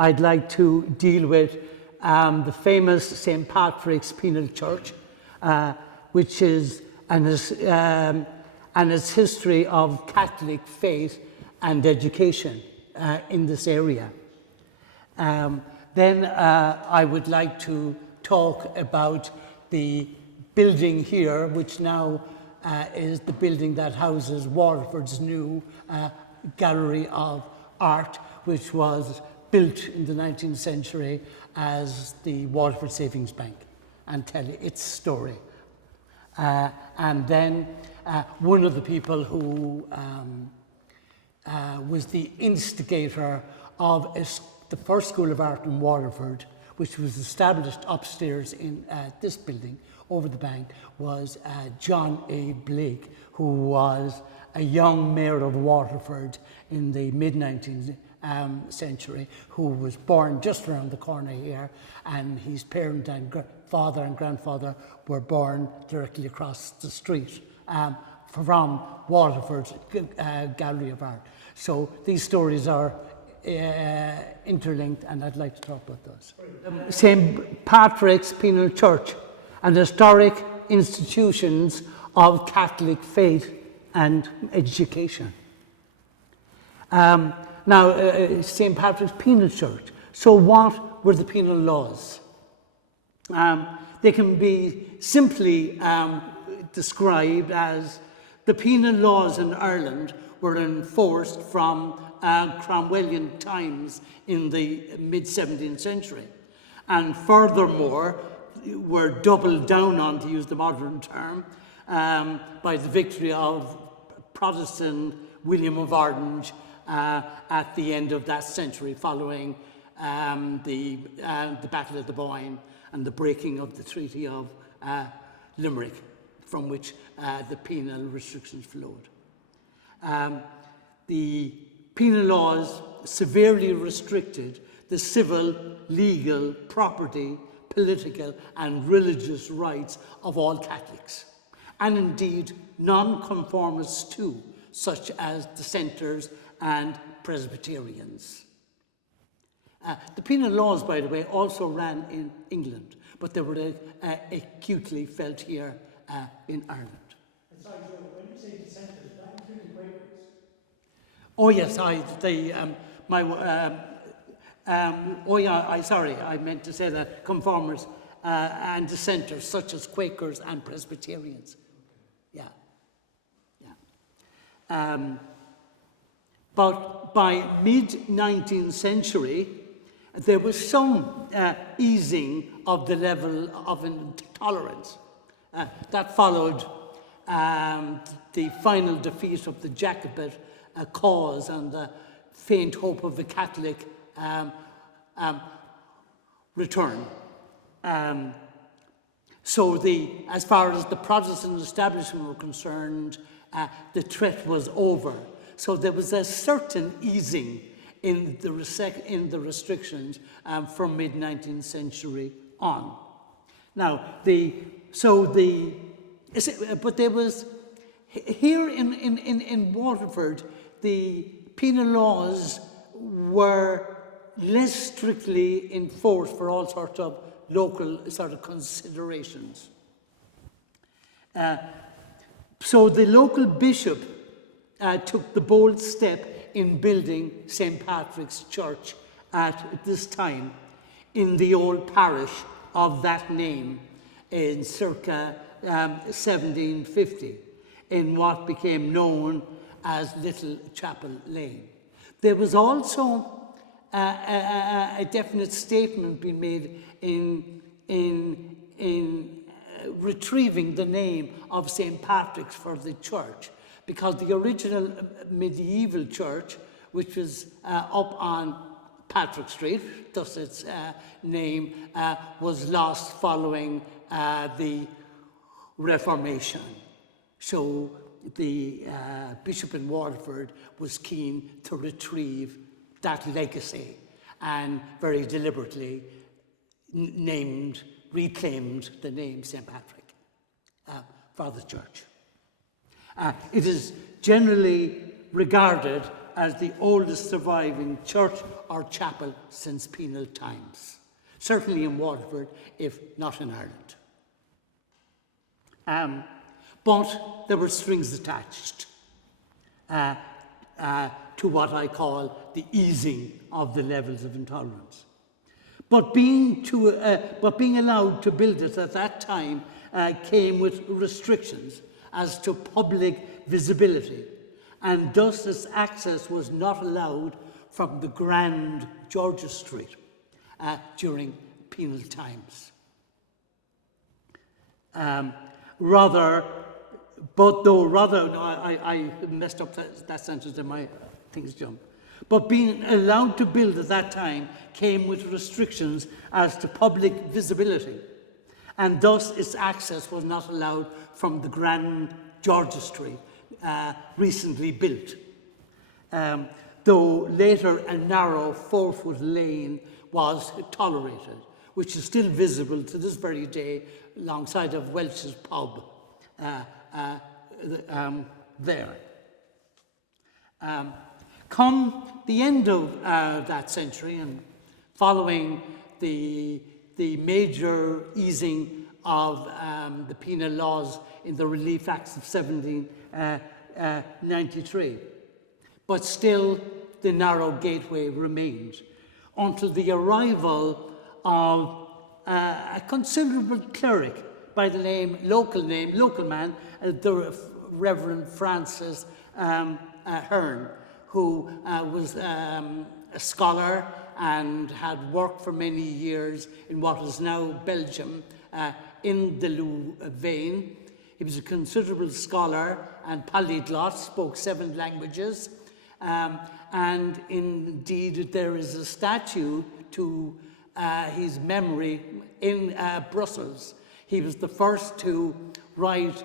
I'd like to deal with the famous St. Patrick's Penal Church, which is and its history of Catholic faith and education in this area. Then I would like to talk about the building here, which now is the building that houses Waterford's new Gallery of Art, which was built in the 19th century as the Waterford Savings Bank, and tell its story. And then one of the people who was the instigator of the first School of Art in Waterford, which was established upstairs in this building over the bank, was John A. Blake, who was a young mayor of Waterford in the mid-19th century, who was born just around the corner here, and his parent and father and grandfather were born directly across the street from Waterford's Gallery of Art. So these stories are interlinked, and I'd like to talk about those. St. Patrick's Penal Church, and historic institutions of Catholic faith and education. Now, St. Patrick's Penal Church. So what were the penal laws? They can be simply described as the penal laws in Ireland were enforced from Cromwellian times in the mid-17th century, and furthermore were doubled down on, to use the modern term, by the victory of Protestant William of Orange at the end of that century, following the Battle of the Boyne and the breaking of the Treaty of Limerick, from which the penal restrictions flowed. The penal laws severely restricted the civil, legal, property, political and religious rights of all Catholics, and indeed non-conformists too, such as dissenters and Presbyterians. The penal laws, by the way, also ran in England, but they were acutely felt here in Ireland. Sorry, Joe, when you say dissenters, that includes Quakers? Oh yes, I meant to say that conformers and dissenters, such as Quakers and Presbyterians. But by mid-19th century, there was some easing of the level of intolerance. That followed the final defeat of the Jacobite cause and the faint hope of the Catholic return. So as far as the Protestant establishment were concerned, the threat was over. So there was a certain easing in the restrictions from mid-19th century on. Now, but there was, here in Waterford, the penal laws were less strictly enforced for all sorts of local sort of considerations. So the local bishop took the bold step in building St. Patrick's Church at this time in the old parish of that name in circa 1750, in what became known as Little Chapel Lane. There was also a definite statement being made in retrieving the name of St. Patrick's for the church, because the original medieval church, which was up on Patrick Street, thus its name, was lost following the Reformation. So the bishop in Waterford was keen to retrieve that legacy, and very deliberately reclaimed the name St. Patrick for the church. It is generally regarded as the oldest surviving church or chapel since penal times, certainly in Waterford, if not in Ireland. But there were strings attached to what I call the easing of the levels of intolerance. But being allowed to build it at that time came with restrictions as to public visibility, and thus its access was not allowed from the Grand George's Street during penal times. I messed up that sentence and my things jumped. But being allowed to build at that time came with restrictions as to public visibility, and thus its access was not allowed from the Grand George's Street, recently built. Though later a narrow 4-foot lane was tolerated, which is still visible to this very day alongside of Welch's pub there. Come the end of that century, and following the major easing of the penal laws in the Relief Acts of 1793, but still the narrow gateway remained until the arrival of a considerable cleric by the local man, the Reverend Francis Hearn, who was a scholar and had worked for many years in what is now Belgium, in the Louvain. He was a considerable scholar and polyglot, spoke 7 languages, and indeed there is a statue to his memory in Brussels. He was the first to write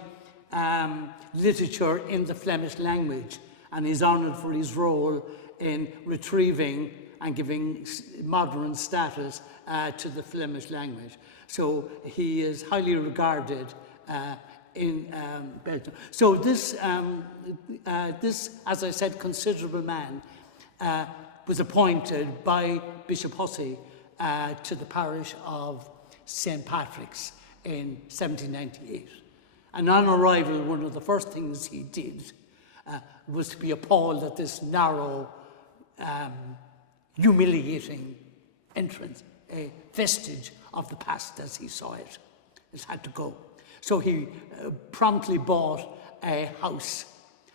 literature in the Flemish language, and he's honoured for his role in retrieving and giving modern status to the Flemish language. So he is highly regarded in Belgium. So this, as I said, considerable man was appointed by Bishop Hussey to the parish of St. Patrick's in 1798. And on arrival, one of the first things he did was to be appalled at this narrow, humiliating entrance, a vestige of the past as he saw it. It had to go. So he promptly bought a house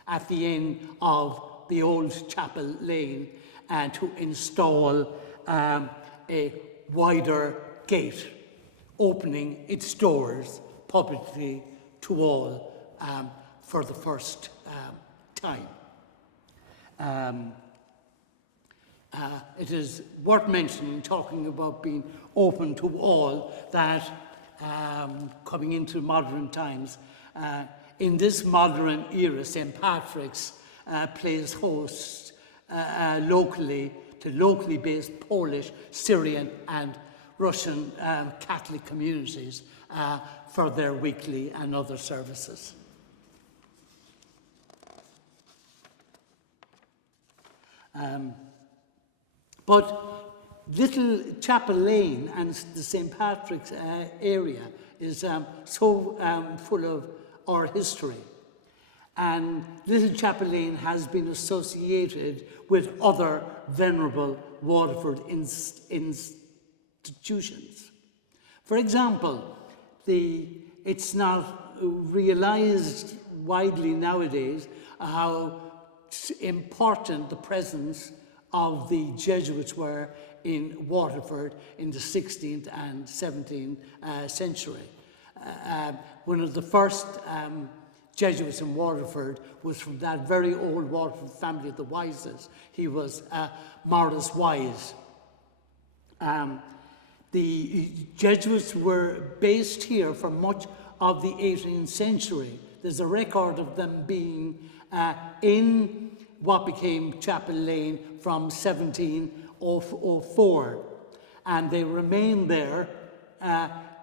at the end of the old Chapel Lane and to install a wider gate, opening its doors publicly to all for the first time. It is worth mentioning, talking about being open to all, that coming into modern times, in this modern era, St. Patrick's plays host locally to locally based Polish, Syrian and Russian Catholic communities for their weekly and other services. But Little Chapel Lane and the St. Patrick's area is so full of our history. And Little Chapel Lane has been associated with other venerable Waterford institutions. For example, it's not realized widely nowadays how important the presence of the Jesuits were in Waterford in the 16th and 17th century. One of the first Jesuits in Waterford was from that very old Waterford family of the Wises. He was Maurice Wise. The Jesuits were based here for much of the 18th century. There's a record of them being in what became Chapel Lane from 1704. And they remained there,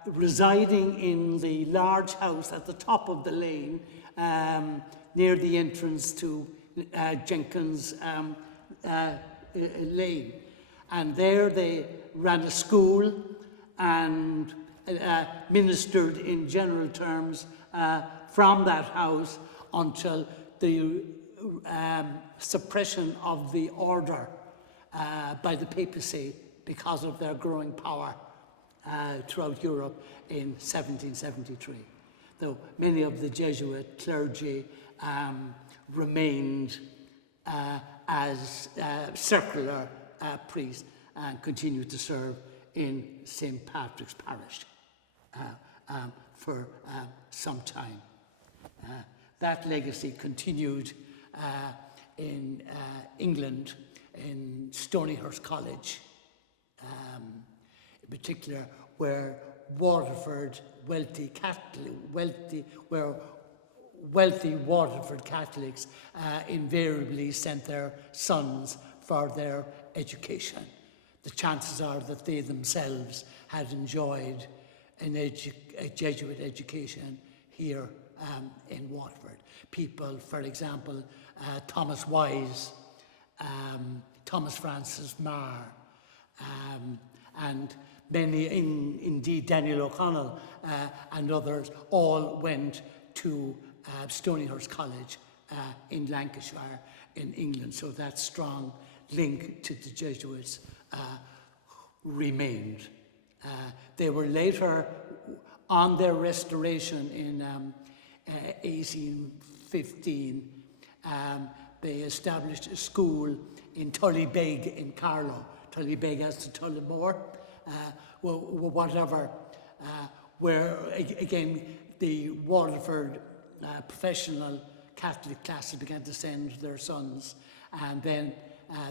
residing in the large house at the top of the lane, near the entrance to Jenkins Lane. And there they ran a school and ministered in general terms from that house until the suppression of the order by the papacy because of their growing power throughout Europe in 1773. Though many of the Jesuit clergy remained as secular priests and continued to serve in St. Patrick's Parish for some time. That legacy continued in England, in Stonyhurst College, in particular, where Waterford wealthy Waterford Catholics invariably sent their sons for their education. The chances are that they themselves had enjoyed a Jesuit education here in Waterford. People, for example, Thomas Wise, Thomas Francis Marr, and many, indeed Daniel O'Connell and others, all went to Stonyhurst College in Lancashire, in England. So that strong link to the Jesuits remained. They were later, on their restoration in 1815, they established a school in Tullybeg in Carlow. Tullybeg as to Tullamore, whatever, where again the Waterford professional Catholic classes began to send their sons, and then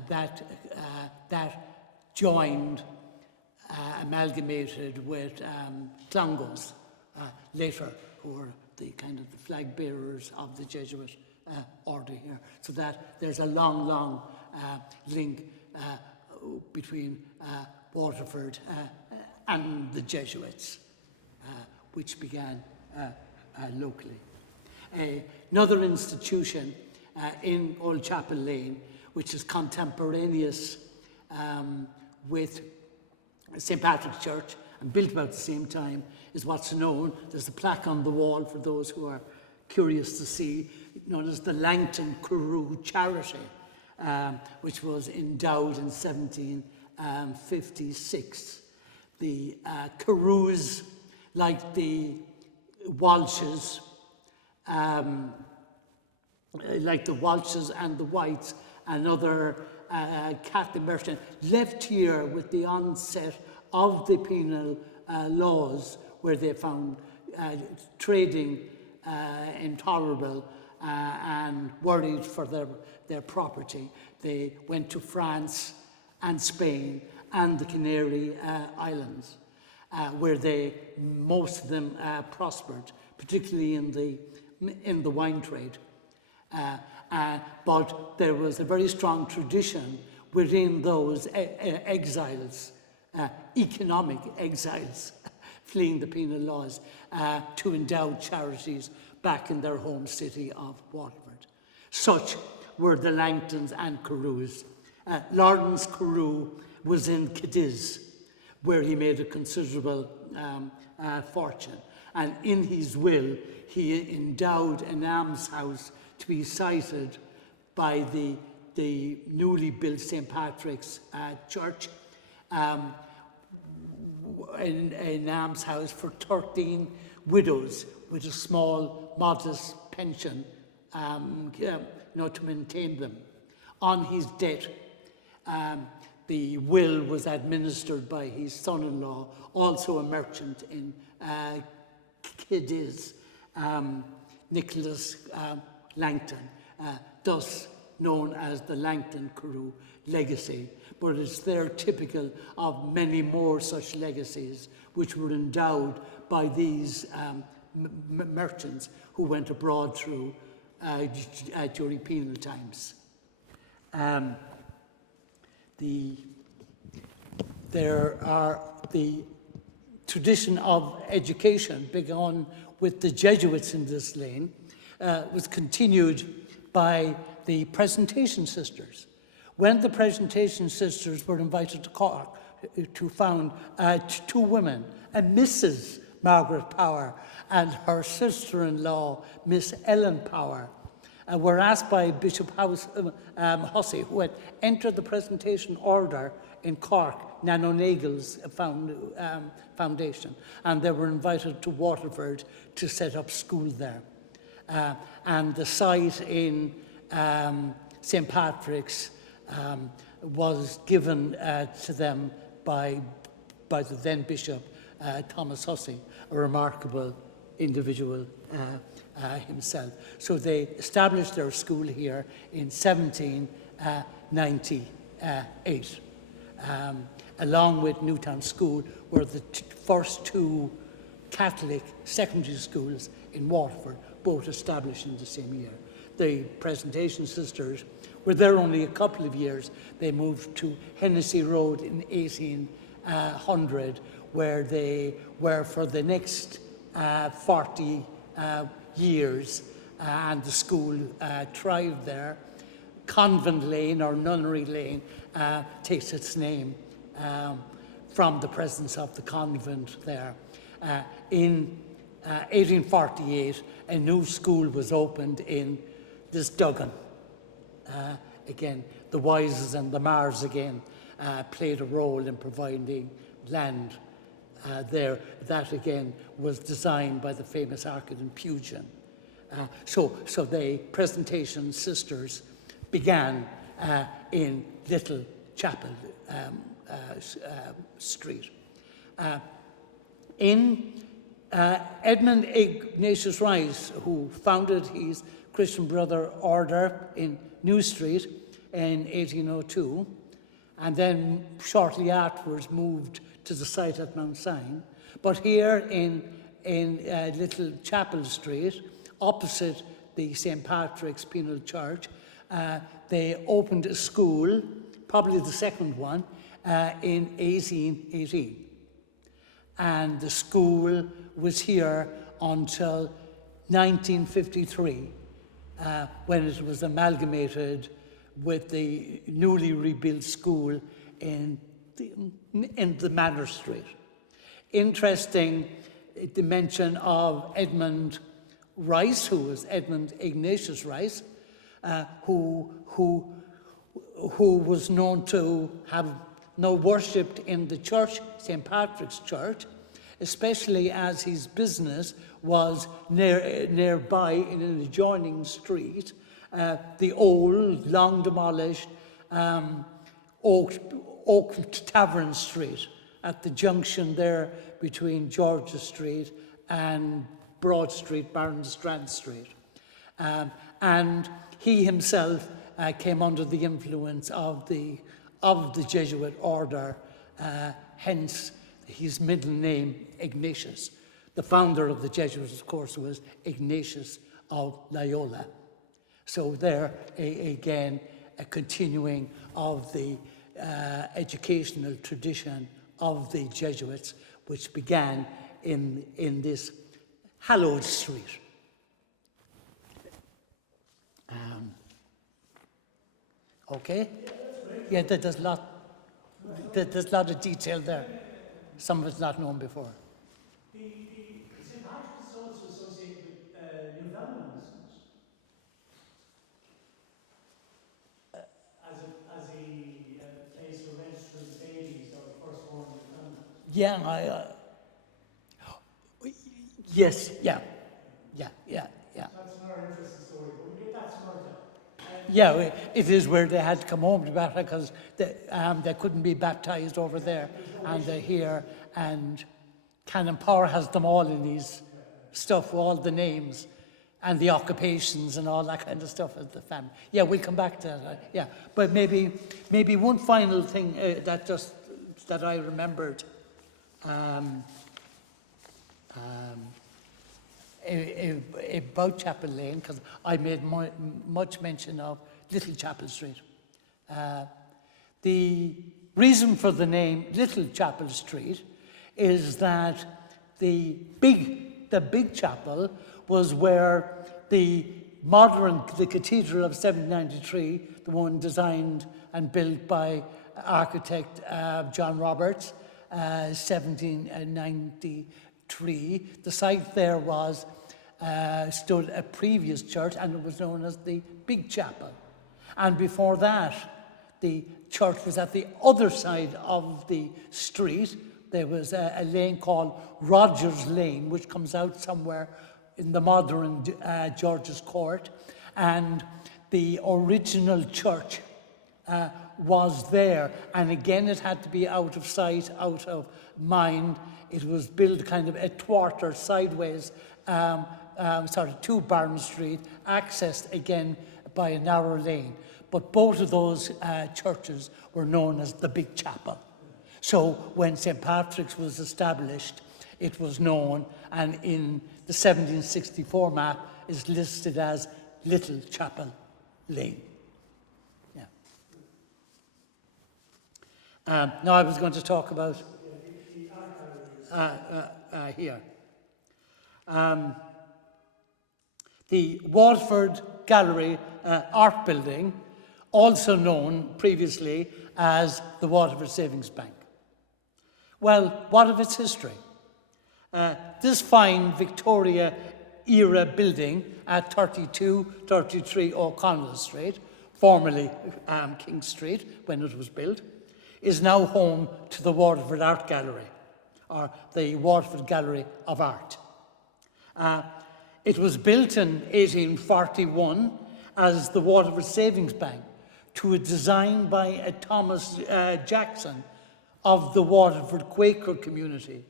that joined, amalgamated with Clongowes later, who were the kind of the flag bearers of the Jesuit order here. So that there's a long link between Waterford and the Jesuits, which began locally. Another institution in Old Chapel Lane, which is contemporaneous with St. Patrick's Church and built about the same time, is what's known, there's a plaque on the wall for those who are curious to see, known as the Langton Carew Charity, which was endowed in 1756. The Carews, like the Walshes, and the Whites and other Catholic merchants, left here with the onset of the penal laws, where they found trading intolerable and worried for their property. They went to France and Spain and the Canary Islands, where most of them prospered, particularly in the wine trade. But there was a very strong tradition within those exiles, economic exiles, fleeing the penal laws, to endow charities back in their home city of Waterford. Such were the Langtons and Carews. Lawrence Carew was in Cadiz, where he made a considerable fortune. And in his will, he endowed an almshouse to be sited by the newly built St. Patrick's Church, an almshouse for 13 widows with a small, modest pension, to maintain them. On his death, the will was administered by his son-in-law, also a merchant in Cadiz, Nicholas Langton, thus known as the Langton Carew legacy. But it's there typical of many more such legacies which were endowed by these merchants who went abroad through during penal times. The tradition of education begun with the Jesuits in this lane, was continued by the Presentation Sisters. When the Presentation Sisters were invited to Cork to found two women, and Mrs. Margaret Power and her sister-in-law, Miss Ellen Power, were asked by Bishop Hussey, who had entered the Presentation Order in Cork, Nan O'Nagle's foundation, and they were invited to Waterford to set up school there. And the site in St. Patrick's was given to them by the then Bishop Thomas Hussey, a remarkable individual himself. So they established their school here in 1798. Along with Newtown School were the first two Catholic secondary schools in Waterford, both established in the same year. The Presentation Sisters were there only a couple of years. They moved to Hennessy Road in 1800, where they were for the next 40 years, and the school thrived there. Convent Lane, or Nunnery Lane, takes its name from the presence of the convent there. In 1848, a new school was opened in this Duggan. Again, the Wises and the Mars again played a role in providing land there. That again was designed by the famous architect Pugin. So the Presentation Sisters began in Little Chapel Street. Edmund Ignatius Rice, who founded his Christian Brother Order in New Street in 1802, and then shortly afterwards moved to the site at Mount Sion. But here in Little Chapel Street, opposite the St. Patrick's Penal Church, they opened a school, probably the second one, in 1818. And the school was here until 1953, when it was amalgamated with the newly rebuilt school in the Manor Street. Interesting, the mention of Edmund Rice, who was Edmund Ignatius Rice, who was known to have worshipped in the church, St. Patrick's Church, especially as his business was nearby in an adjoining street, the old, long demolished Oak Tavern Street at the junction there between Georgia Street and Broad Street, Barronstrand Street. And he himself came under the influence of the Jesuit order, hence his middle name, Ignatius. The founder of the Jesuits, of course, was Ignatius of Loyola. So there, again, a continuing of the educational tradition of the Jesuits, which began in this hallowed street. Okay? Yeah, there's a lot of detail there. Some of it's not known before. The St. Patrick's is also associated with Newfoundland, isn't it? As a place for registering babies that were first born in Newfoundland. Yeah, yes, yeah. That's another interesting story, but we'll get that some other time. Yeah, it is where they had to come home to baptize because they couldn't be baptized over there, and they're here. And Canon Power has them all in his stuff, all the names and the occupations and all that kind of stuff of the family. Yeah, we'll come back to that. Yeah, but maybe one final thing that I remembered. About Chapel Lane, because I made much mention of Little Chapel Street. The reason for the name Little Chapel Street is that the big chapel was where the the Cathedral of 1793, the one designed and built by architect John Roberts, 1793. The site there stood a previous church, and it was known as the Big Chapel. And before that, the church was at the other side of the street. There was a lane called Rogers Lane, which comes out somewhere in the modern George's Court. And the original church was there. And again, it had to be out of sight, out of mind. It was built kind of athwart or sideways, sort of to Barn Street, accessed again by a narrow lane. But both of those churches were known as the Big Chapel. So when St. Patrick's was established, it was known, and in the 1764 map is listed as Little Chapel Lane. Yeah. Now I was going to talk about here. The Waterford Gallery art building, also known previously as the Waterford Savings Bank. Well, what of its history? This fine Victoria-era building at 33 O'Connell Street, formerly King Street when it was built, is now home to the Waterford Art Gallery, or the Waterford Gallery of Art. It was built in 1841 as the Waterford Savings Bank to a design by a Thomas Jackson of the Waterford Quaker community,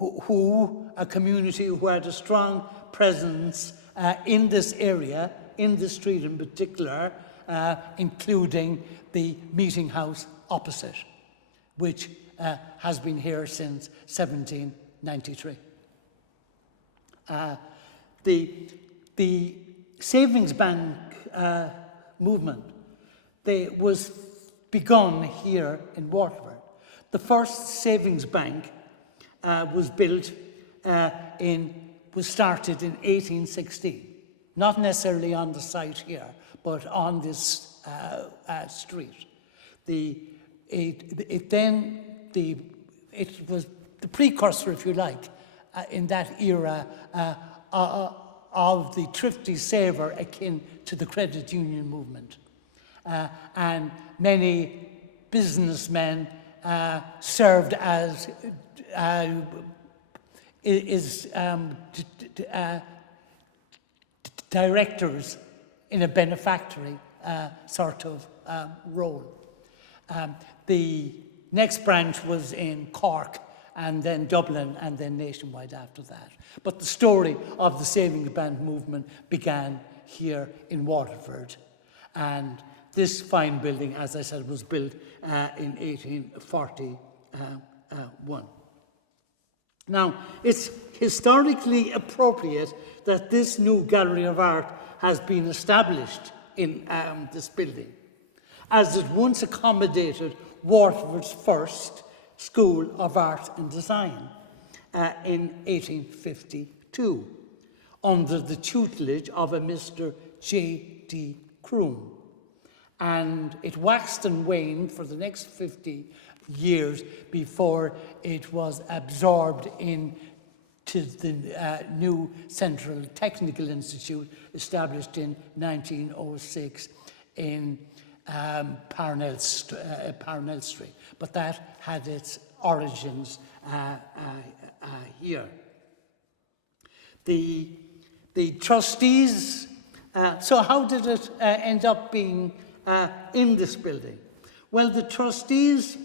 a community who had a strong presence in this area, in this street in particular, including the meeting house opposite, which has been here since 1793. The savings bank movement was begun here in Waterford. The first savings bank was started in 1816, not necessarily on the site here, but on this street. It was the precursor, if you like, in that era of the thrifty saver akin to the credit union movement. And many businessmen served as directors in a benefactory sort of role. The next branch was in Cork, and then Dublin, and then nationwide after that. But the story of the savings bank movement began here in Waterford. And this fine building, as I said, was built in 1841. Now, it's historically appropriate that this new Gallery of Art has been established in this building, as it once accommodated Waterford's first School of Art and Design in 1852, under the tutelage of a Mr. J.D. Croom. And it waxed and waned for the next 50 years before it was absorbed into the new Central Technical Institute established in 1906 in Parnell Street. But that had its origins here. The trustees, so how did it end up being in this building? Well, the trustees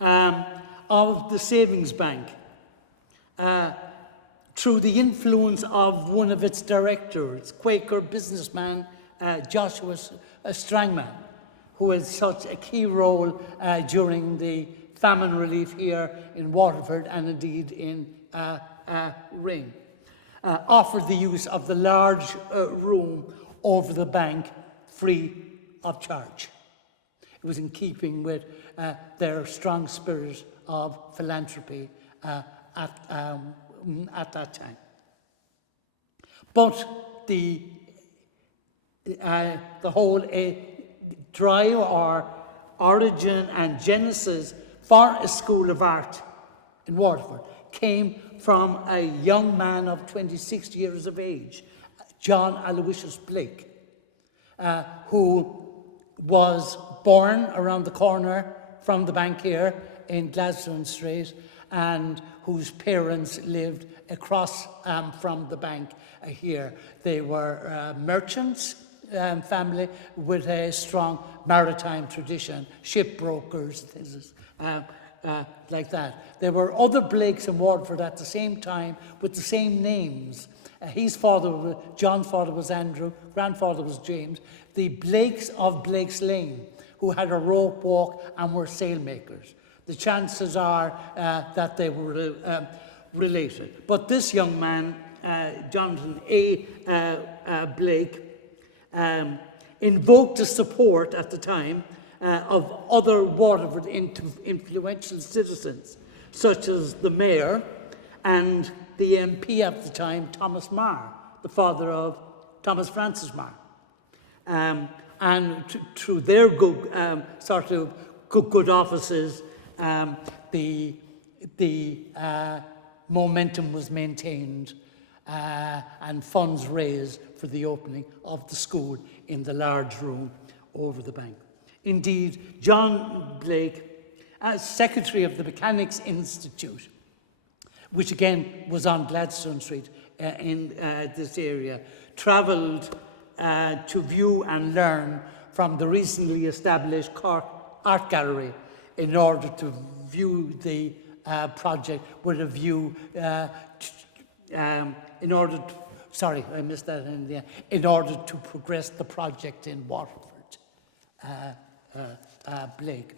of the savings bank, through the influence of one of its directors, Quaker businessman Joshua Strangman, who had such a key role during the famine relief here in Waterford and indeed in Ring, offered the use of the large room over the bank free of charge. It was in keeping with their strong spirit of philanthropy at that time. But the whole drive or origin and genesis for a school of art in Waterford came from a young man of 26 years of age, John Aloysius Blake, who was born around the corner from the bank here in Gladstone Street, and whose parents lived across from the bank here. They were merchants family with a strong maritime tradition, shipbrokers, things like that. There were other Blakes in Waterford at the same time with the same names. John's father was Andrew, grandfather was James. The Blakes of Blake's Lane, who had a rope walk and were sailmakers. The chances are that they were related. But this young man, Jonathan A. Blake, invoked the support at the time of other Waterford influential citizens, such as the mayor and the MP at the time, Thomas Marr, the father of Thomas Francis Marr. And through their good offices, the momentum was maintained and funds raised for the opening of the school in the large room over the bank. Indeed, John Blake, as secretary of the Mechanics Institute, which again was on Gladstone Street in this area, travelled to view and learn from the recently established Cork Art Gallery in order to view the project with a view in order to progress the project in Waterford. Blake.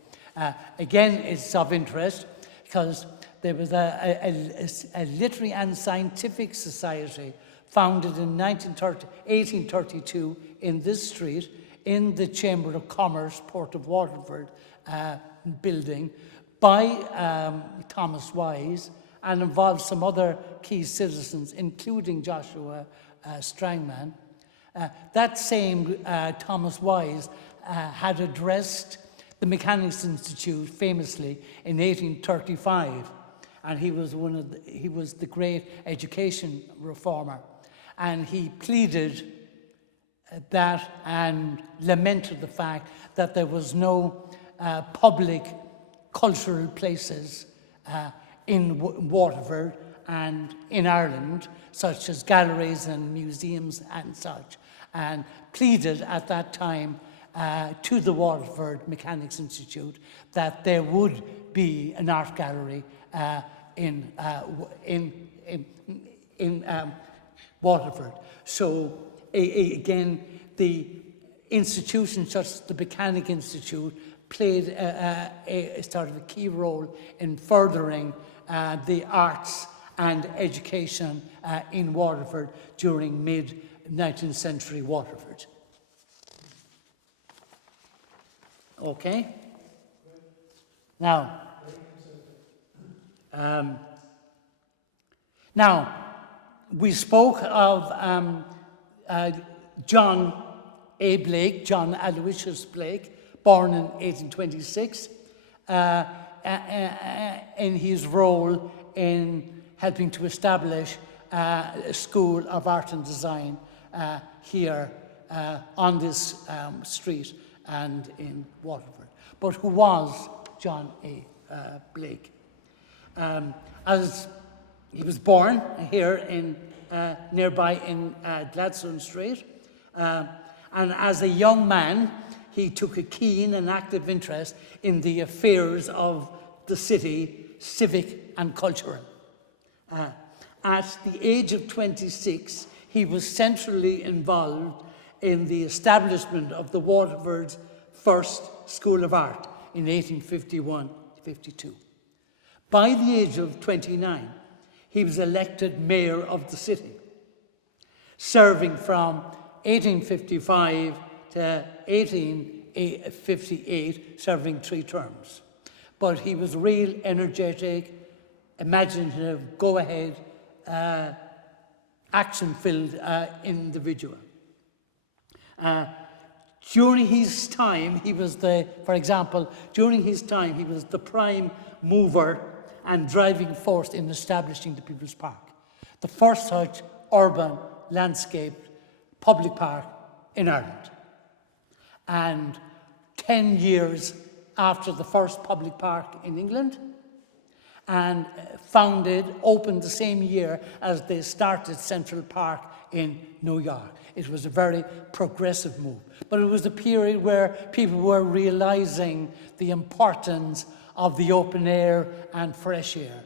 Again, it's of interest because there was a literary and scientific society founded in 1832 in this street in the Chamber of Commerce, Port of Waterford building by Thomas Wise, and involved some other key citizens, including Joshua Strangman. That same Thomas Wise had addressed the Mechanics Institute famously in 1835, and he was the great education reformer, and he pleaded that and lamented the fact that there was no public cultural places in Waterford and in Ireland, such as galleries and museums and such, and pleaded at that time to the Waterford Mechanics Institute that there would be an art gallery in Waterford. So again, the institutions such as the Mechanic Institute played a sort of a key role in furthering the arts and education in Waterford during mid-19th century Waterford. Okay? Now, we spoke of John A. Blake, John Aloysius Blake, born in 1826, in his role in helping to establish a school of art and design here on this street and in Waterford. But who was John A. Blake? As he was born here in nearby in Gladstone Street, and as a young man, he took a keen and active interest in the affairs of the city, civic and cultural. At the age of 26, he was centrally involved in the establishment of the Waterford's first School of Art in 1851-52. By the age of 29, he was elected mayor of the city, serving from 1855 to 1858, serving 3 terms. But he was real energetic, imaginative, go-ahead action-filled individual. During his time, he was the prime mover and driving force in establishing the People's Park, the first such urban landscape public park in Ireland. And 10 years after the first public park in England, and opened the same year as they started Central Park in New York. It was a very progressive move. But it was a period where people were realizing the importance of the open air and fresh air.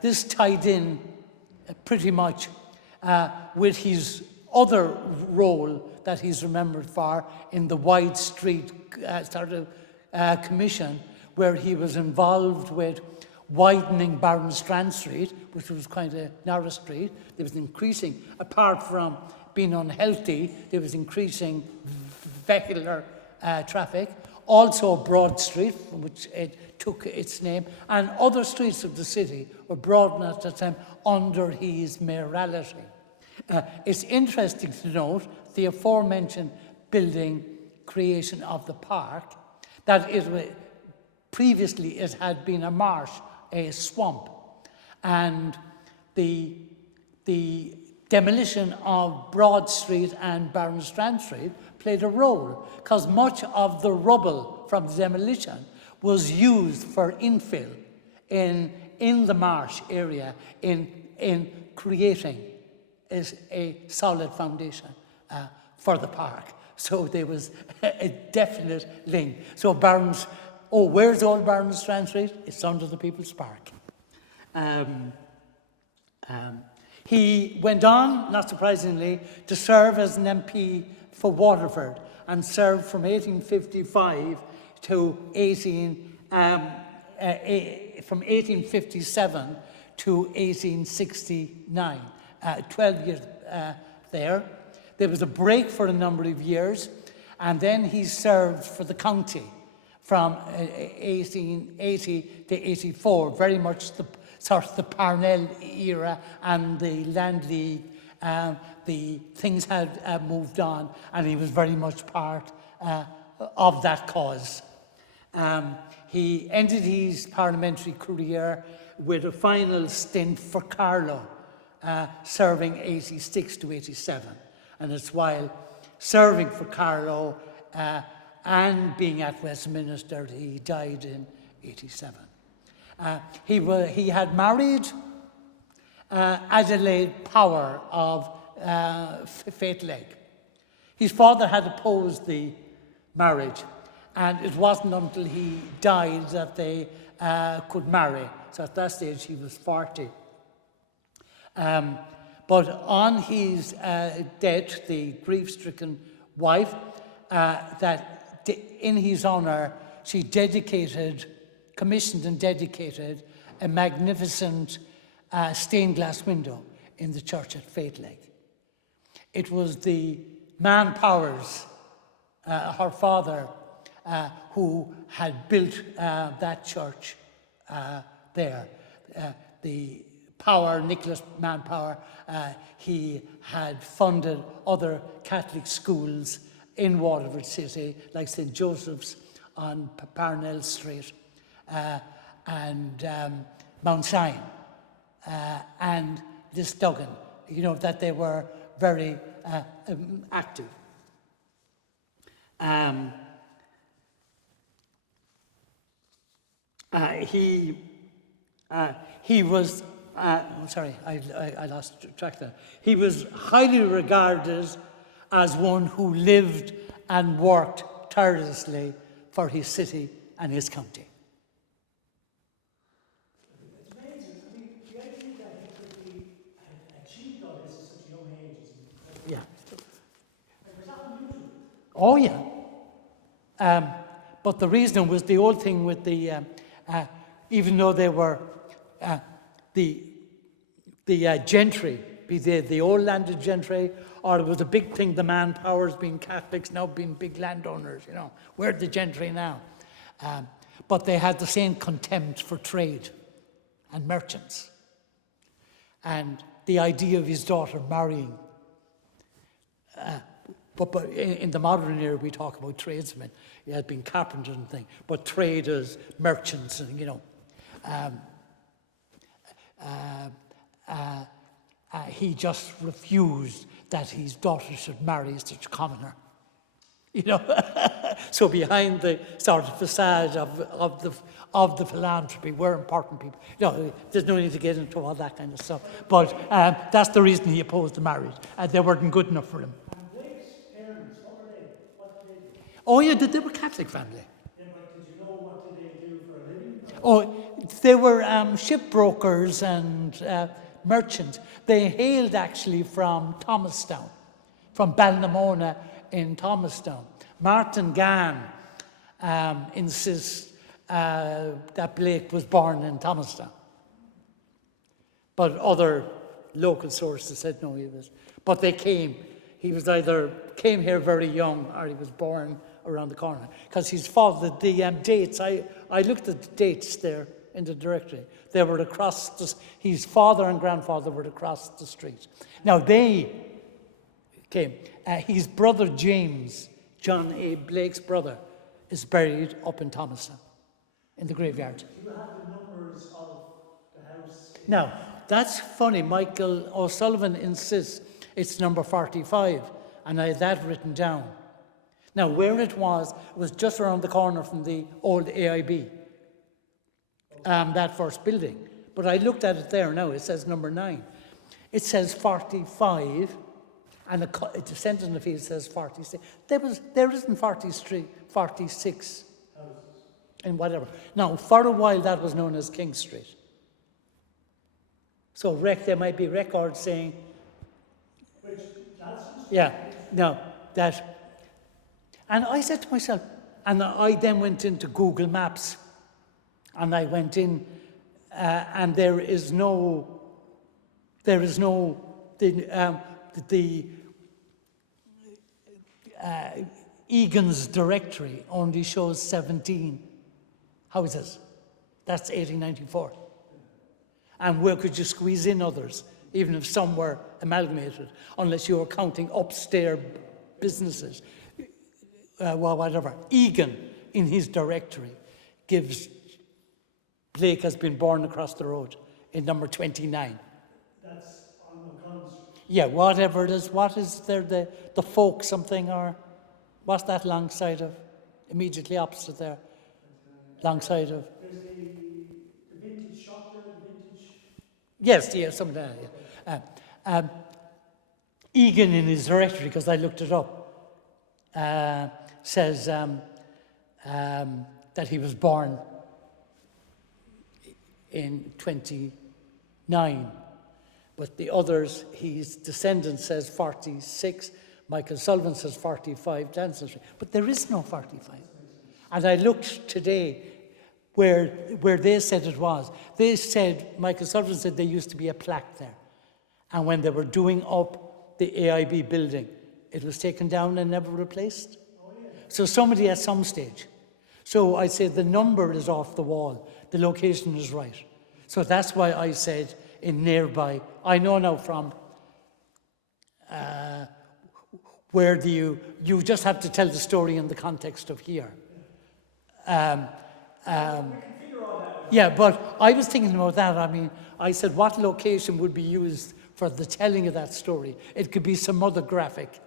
This tied in pretty much with his other role that he's remembered for in the Wide Street Commission, where he was involved with widening Barronstrand Street, which was quite a narrow street. There was increasing, apart from being unhealthy, there was increasing vehicular traffic. Also Broad Street, from which it took its name, and other streets of the city were broadened at the time under his mayoralty. It's interesting to note the aforementioned building creation of the park, that previously it had been a marsh, a swamp, and the demolition of Broad Street and Barronstrand Street played a role, because much of the rubble from the demolition was used for infill in the marsh area in creating a solid foundation for the park. So there was a definite link. So where's old Barronstrand Street? It's under the People's Park. He went on, not surprisingly, to serve as an MP for Waterford, and served from 1855 to 1857 to 1869. 12 years there. There was a break for a number of years, and then he served for the county from 1880 to 84, very much the Parnell era and the Land League. The things had moved on, and he was very much part of that cause. He ended his parliamentary career with a final stint for Carlow, serving 86 to 87. And it's while serving for Carlow and being at Westminster that he died in 87. He had married Adelaide Power of Fate Lake. His father had opposed the marriage, and it wasn't until he died that they could marry. So at that stage he was 40. But on his death, the grief-stricken wife, in his honour, she commissioned and dedicated a magnificent stained glass window in the church at Fate Lake. It was the man Powers, her father, who had built that church there. The Power, Nicholas Manpower, he had funded other Catholic schools in Waterford City, like St. Joseph's on Parnell Street, and Mount Sion, and Lisduggan, that they were very active. He was, I lost track there. He was highly regarded as one who lived and worked tirelessly for his city and his county. It's amazing. I mean, the idea that he could be achieved all this at such a young age is incredible. Yeah. And was that unusual? Oh, yeah. But the reason was the old thing with the, even though they were the gentry, be they the old landed gentry, or it was a big thing, the man Powers being Catholics, now being big landowners, we're the gentry now. But they had the same contempt for trade and merchants. And the idea of his daughter marrying. But in the modern era, we talk about tradesmen. It had been carpenters and things, but traders, merchants, and he just refused that his daughter should marry such a commoner. So behind the sort of facade of the philanthropy were important people. There's no need to get into all that kind of stuff. But that's the reason he opposed the marriage. They weren't good enough for him. And Blake's parents, what were they? What did they do? Oh yeah, they were Catholic family. Yeah, but did you know what did they do for a living? Oh, they were shipbrokers and merchants. They hailed actually from Thomastown, from Ballinamona in Thomastown. Martin Gann insists that Blake was born in Thomastown. But other local sources said no, he was. But they came. He was either came here very young or he was born around the corner. Because his father, the dates, I looked at the dates there in the directory. They were his father and grandfather were across the street. Now they came. His brother James, John A. Blake's brother, is buried up in Thomastown, in the graveyard. Do you have the numbers of the house? Now, that's funny. Michael O'Sullivan insists it's number 45, and I had that written down. Now, where it was just around the corner from the old AIB, that first building. But I looked at it there now, it says number 9. It says 45, and a descent in the field says 46. There isn't 46 Houses. and whatever. Now, for a while, that was known as King Street. So there might be records saying, Which, that's that. And I said to myself, and I then went into Google Maps, and I went in, and there is no, Egan's directory only shows 17 houses. That's 1894. And where could you squeeze in others, even if some were amalgamated, unless you were counting upstairs businesses, whatever. Egan, in his directory, gives Blake has been born across the road in number 29. That's on the comes. Yeah, whatever it is. What is there, the folk something, or what's that long side of? Immediately opposite there. Long side of. There's the vintage shop there, the vintage. Yes, something like that, yeah. Egan in his directory, because I looked it up, says that he was born in 29. But the others, his descendant says 46, Michael Sullivan says 45, Danson Street. But there is no 45. And I looked today where they said it was. They said, Michael Sullivan said there used to be a plaque there. And when they were doing up the AIB building, it was taken down and never replaced. So somebody at some stage. So I said the number is off the wall. The location is right. So that's why I said in nearby. I know now from where you just have to tell the story in the context of here. We can figure all that out. Yeah, but I was thinking about that. I mean, I said what location would be used for the telling of that story? It could be some other graphic